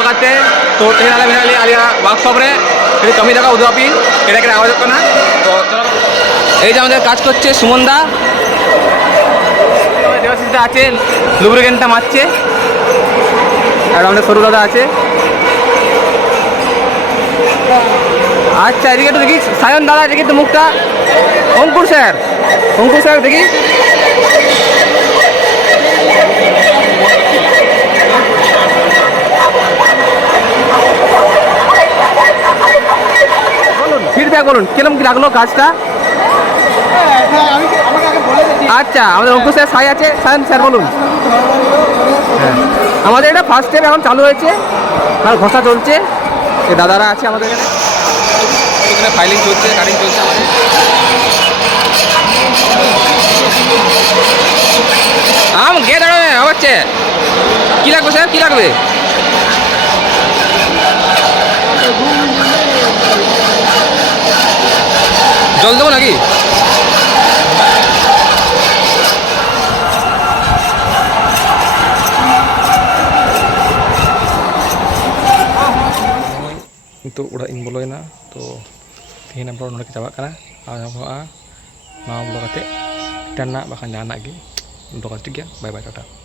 Blog आते तो तेल आले मिला लिया वर्कशॉप रे फिर कमी जगह उदुआपी केड़ा केड़ा आवाज करना तो এই যে আমাদের কাজ করছে সুমন দা দেবাশিসদা আছে লুব্রিকেন্টটা মারছে আর আমাদের সরু দাদা আছে। আচ্ছা এদিকে একটু দেখি সায়ন দাদা দেখি একটু মুখটা অঙ্কুর স্যার দেখি বলুন ফিডব্যাক বলুন কিরকম কি লাগলো কাজটা। আচ্ছা আমাদের অঙ্কুর স্যার সাই আছে সায়ন স্যার বলুন। হ্যাঁ আমাদের এটা ফার্স্ট স্টেপ এখন চালু হয়েছে আর ঘষা চলছে এই দাদারা আছে আমাদের এখানে ফাইলিং চলছে কাটিং চলছে আমাদের। গেট হচ্ছে কী লাগবে স্যার কী লাগবে জল দেবো নাকি itu udah involve na to tingin bro nolak kita bakal na blog ate dan nak bahkan anak lagi blog ate ya bye bye tata.